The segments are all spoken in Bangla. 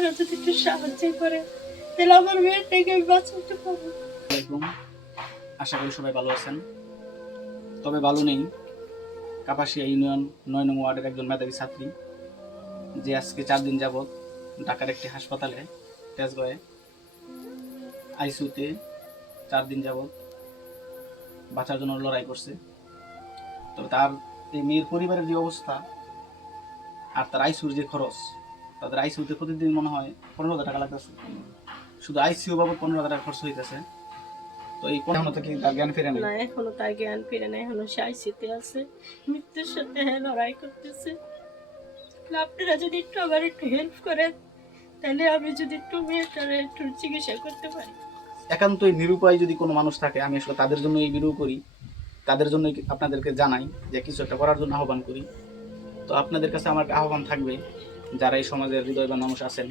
আপনারা যদি একটু সাহায্য করেন তাহলে আমার মেয়েটাকে আমি বাঁচাতে পারবো। আশা করি সবাই ভালো আছেন। তবে ভালো নেই কাপাসিয়া ইউনিয়ন ৯ নং ওয়ার্ডের একজন মেধাবী ছাত্রী, যে আজকে 4 দিন যাবৎ ঢাকার একটি হাসপাতালে তেজগাঁয়ে আইসিইউতে 4 দিন যাবৎ বাঁচার জন্য লড়াই করছে। তবে তার এই মেয়ের পরিবারের যে অবস্থা আর তার আইসিইউর যে খরচ, তাদের আইসিইউতে প্রতিদিন মনে হয় 15,000 টাকা লাগতেছে। শুধু আইসিইউ বাবদ 15,000 টাকা খরচ হইতেছে। তো এই এখনো থেকে তার জ্ঞান ফিরে না, এখনো তার জ্ঞান ফিরে না, এখনো সে আইসিইউতে আছে, মৃত্যুর সাথে লড়াই করতেছে। আপনারা যদি একটু আমার একটু হেল্প করেন তাহলে আমি যদি একটু মেয়েটার একটু চিকিৎসা করতে পারি। একান্তই নিরুপায় যদি কোনো মানুষ থাকে, আমি আসলে তাদের জন্য এই ভিডিও করি, তাদের জন্য আপনাদেরকে জানাই যে কিছু একটা করার জন্য আহ্বান করি। তো আপনাদের কাছে আমার আহ্বান থাকবে, যারা এই সমাজের হৃদয়বান মানুষ আছেন,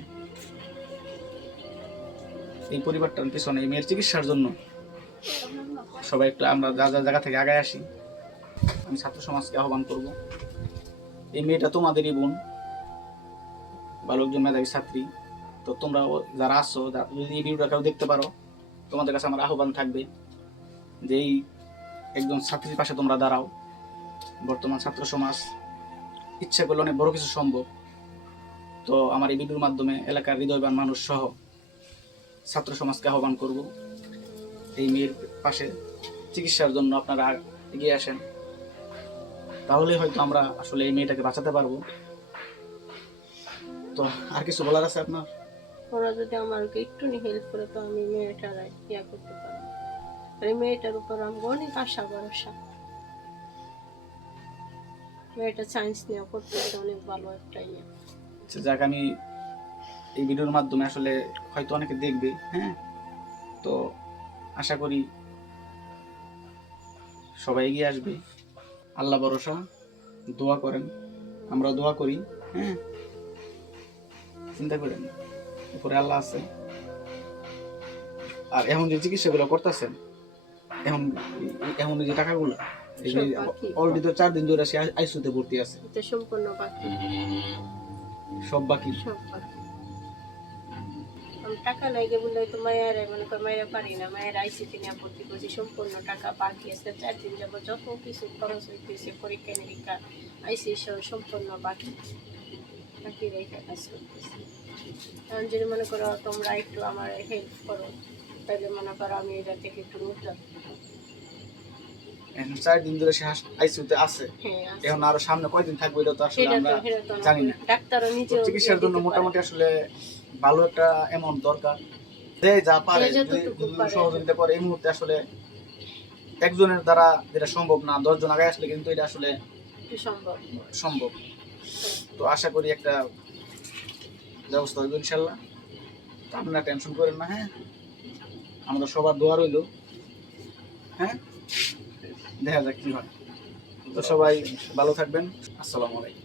এই পরিবারটার পিছনে এই মেয়ের চিকিৎসার জন্য সবাই একটু আমরা যা যা জায়গা থেকে আগায় আসি। আমি ছাত্র সমাজকে আহ্বান করব, এই মেয়েটা তোমাদেরই বোন, ভালো একজন মেধাবী ছাত্রী। তো তোমরা যারা আসছো, যদি এই ভিডিওটা কেউ দেখতে পারো, তোমাদের কাছে আমার আহ্বান থাকবে যে এই একজন ছাত্রীর পাশে তোমরা দাঁড়াও। বর্তমান ছাত্র সমাজ ইচ্ছা করলে অনেক বড় কিছু সম্ভব। তো আমার এই ভিডিওর মাধ্যমে এলাকার হৃদয়বান মানুষ সহ ছাত্র সমাজকে আহ্বান করব, এই মেয়ের পাশে চিকিৎসার জন্য আপনারা এগিয়ে আসেন। তাহলে হয়তো আমরা আসলে এই মেয়েটাকে বাঁচাতে পারবো। তো আর কিছু বলার আছে আপনার? ওরা যদি আমাকে একটু হেল্প করে তো আমি মেয়েটার ইয়া করতে পারবো। এই মেয়েটার উপর আমার অনেক আশা ভরসা। মেয়েটা সায়েন্স নিয়ে করতেছে, অনেক ভালো একটা ইয়ে। যাক, আমি এই ভিডিওর মাধ্যমে আসলে হয়তো অনেকে দেখবে, হ্যাঁ, তো আশা করি সবাই এগিয়ে আসবে। আল্লাহ ভরসা, দোয়া করেন, আমরা দোয়া করি, হ্যাঁ, চিন্তা করেন উপরে আল্লাহ আছে। আর এখন যে চিকিৎসাগুলো করতেছেন, এখন এখন যে টাকাগুলো অলরেডি তো 4 দিন ধরে সে আইসিইউতে ভর্তি আছে, এটা সম্পূর্ণ বাকি, সব বাকি। আমি টাকা লাগে বলে তো মায়ের মনে করে মায়ের পারি না, মায়ের আইসিইউতে নিয়ে ভর্তি করছি, সম্পূর্ণ টাকা বাকি আছে। 4 দিন যাব যত কিছু খরচ হইতেছে, পরীক্ষা নিরীক্ষা আইসিইউ সম্পূর্ণ বাকি বাকি রেখে কাজ করতেছি। এখন যদি মনে করো তোমরা একটু আমার হেল্প করো, তাহলে মনে করো আমি এটা থেকে একটু মুক্ত। 4 দিন ধরে সে আইসিইউতে আছে, এখন আরো সামনে কয়দিন থাকবে এটা তো আসলে আমরা জানি না। ডাক্তারও নিজে চিকিৎসার জন্য মোটামুটি আসলে ভালো একটা অ্যামাউন্ট দরকার। যে যা পারে যদি সহযোগিতা করে, এই মুহূর্তে আসলে একজনের দ্বারা যেটা সম্ভব না, 10 জন আগে আসলে কিন্তু এটা আসলে সম্ভব। তো আশা করি একটা ব্যবস্থা হইব ইনশাল্লাহ। তো আপনারা টেনশন করেন না, হ্যাঁ, আমাদের সবার দোয়া রইল, হ্যাঁ, দেখা যাক কি হয়। তো সবাই ভালো থাকবেন। আসসালামু আলাইকুম।